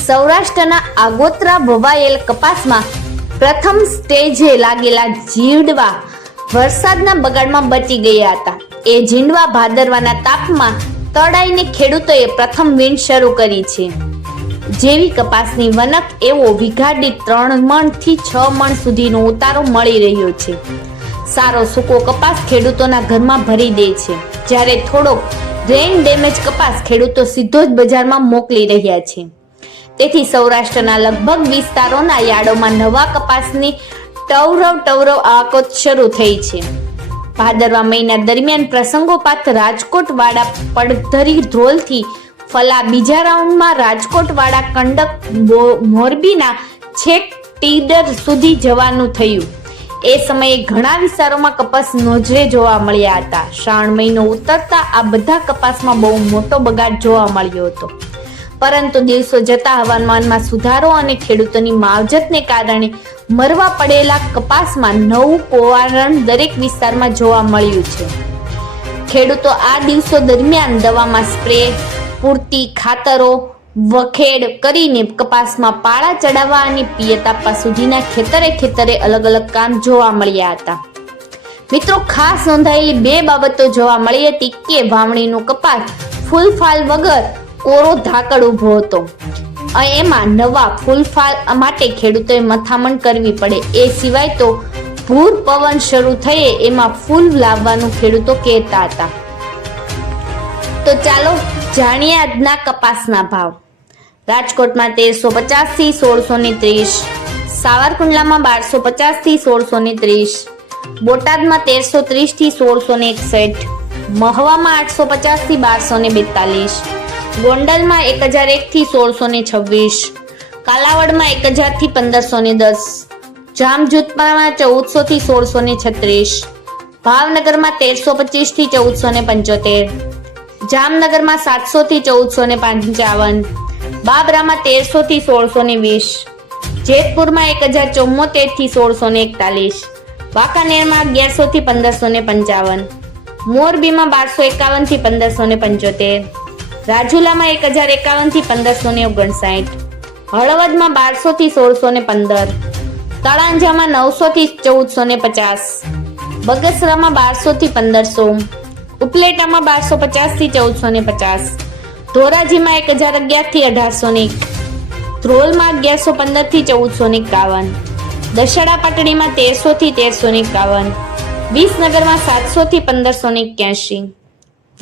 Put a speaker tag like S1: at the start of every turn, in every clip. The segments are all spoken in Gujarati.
S1: સૌરાષ્ટ્રના આગોતરા વવાયેલ કપાસમાં પ્રથમ સ્ટેજે લાગેલા જીવડવા વરસાદના બગાડમાં બચી ગયા હતા. એ ઝીંડવા ભાદરવાના તાપમાં તળાઈને ખેડૂતોએ પ્રથમ વીણ શરૂ કરી છે. જેવી કપાસની વનક એવો વિઘાડી ત્રણ મણથી છ મણ સુધીનો ઉતારો મળી રહ્યો છે. સારો સૂકો કપાસ ખેડૂતોના ઘરમાં ભરી દે છે. જ્યારે થોડોક રેઇન ડેમેજ કપાસ ખેડૂતો સીધો જ બજારમાં મોકલી રહ્યા છે. તેથી સૌરાષ્ટ્રના લગભગ વિસ્તારોના યાર્ડોમાં નવા કપાસની ટવરવ ટવરવ આવકો શરૂ થઈ છે. ભાદરવા મહિના દરમિયાન પ્રસંગોપાત રાજકોટ વાડા પડધરી ધ્રોલથી ફલા બીજા રાઉન્ડમાં રાજકોટ વાડા કંડક મોરબીના છેક ટીડર સુધી જવાનું થયું. એ સમયે ઘણા વિસ્તારોમાં કપાસ નોજરે જોવા મળ્યા હતા. શ્રાવણ મહિનો ઉતરતા આ બધા કપાસમાં બહુ મોટો બગાડ જોવા મળ્યો હતો. પરંતુ દિવસો જતા હવામાનમાં સુધારો અને ખેડૂતોની માવજતને કારણે મરવા પડેલા કપાસમાં નવું પોવારણ દરેક વિસ્તારમાં જોવા મળ્યું છે. ખેડૂતો આ દિવસો દરમિયાન દવામાં સ્પ્રે, પૂરતી ખાતરો, વખેડ કરીને કપાસમાં પાળા ચડાવવા અને પિયત આપવા સુધીના ખેતરે ખેતરે અલગ અલગ કામ જોવા મળ્યા હતા. મિત્રો, ખાસ નોંધાયેલી બે બાબતો જોવા મળી હતી કે વાવણીનો કપાસ ફૂલફાલ વગર કોરો ધાકડ ઊભો હતો. એમાં નવા ફૂલફાલ માટે ખેડૂતોએ મથામણ કરવી પડે. એ સિવાય તો ભૂર પવન શરૂ થયે એમાં ફૂલ લાવવાનું ખેડૂતો કહેતા હતા. તો ચાલો જાણીએ આજના કપાસના ભાવ. રાજકોટમાં તેરસો પચાસથી સોળસો ને ત્રીસ. સાવરકુંડલામાં બારસો પચાસથી સોળસો ને ત્રીસ. બોટાદમાં તેરસો ત્રીસથી સોળસો ને એકસઠ. મહવામાં આઠસો પચાસથી બારસો ને બેતાલીસ. ગોંડલમાં એક હજાર એક થી સોળસો ને છવ્વીસ. કાલાવડમાં એક હજારથી પંદરસો ને દસ. જામજોધપુરમાં ચૌદસો થી સોળસો ને છત્રીસ. ભાવનગરમાં તેરસો પચીસથી ચૌદસો ને પંચોતેર. જામનગરમાં સાતસો થી ચૌદસો ને પંચાવન. બાબરામાં તેરસો થી સોળસો ને વીસ. જેતપુરમાં એક હજાર ચુમ્મોતેરથી સોળસો ને એકતાલીસ. વાંકાનેરમાં અગિયારસો થી પંદરસો ને પંચાવન. મોરબીમાં બારસો એકાવનથી પંદરસો ને પંચોતેર. રાજુલામાં એક હજાર એકાવનથી પંદરસો ને ઓગણસાઠ. હળવદમાં બારસો થી સોળસો ને પંદર. તળાંજામાં નવસો થી ચૌદસો ને પચાસ. બગસરામાં બારસો થી પંદરસો. ઉપલેટામાં બારસો પચાસથી ચૌદસો ને પચાસ. ધોરાજીમાં એક હજાર અગિયારથી અઢારસો ને એક. ધ્રોલમાં અગિયારસો પંદરથી ચૌદસો ને એકાવન. દશેરા પાટડીમાં તેરસો થી તેરસો ને એકાવન. વિસનગરમાં સાતસો થી પંદરસો ને એક્યાસી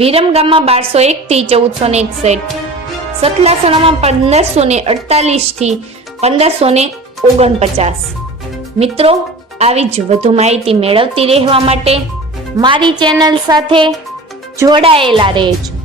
S1: વિરમગામમાં બારસો એક થી ચૌદસો ને એકસઠ. સતલાસણામાં પંદરસો ને અડતાલીસથી પંદરસો ને ઓગણપચાસ. મિત્રો, આવી જ વધુ માહિતી મેળવતી રહેવા માટે મારી ચેનલ સાથે જોડાયેલા રહેજો.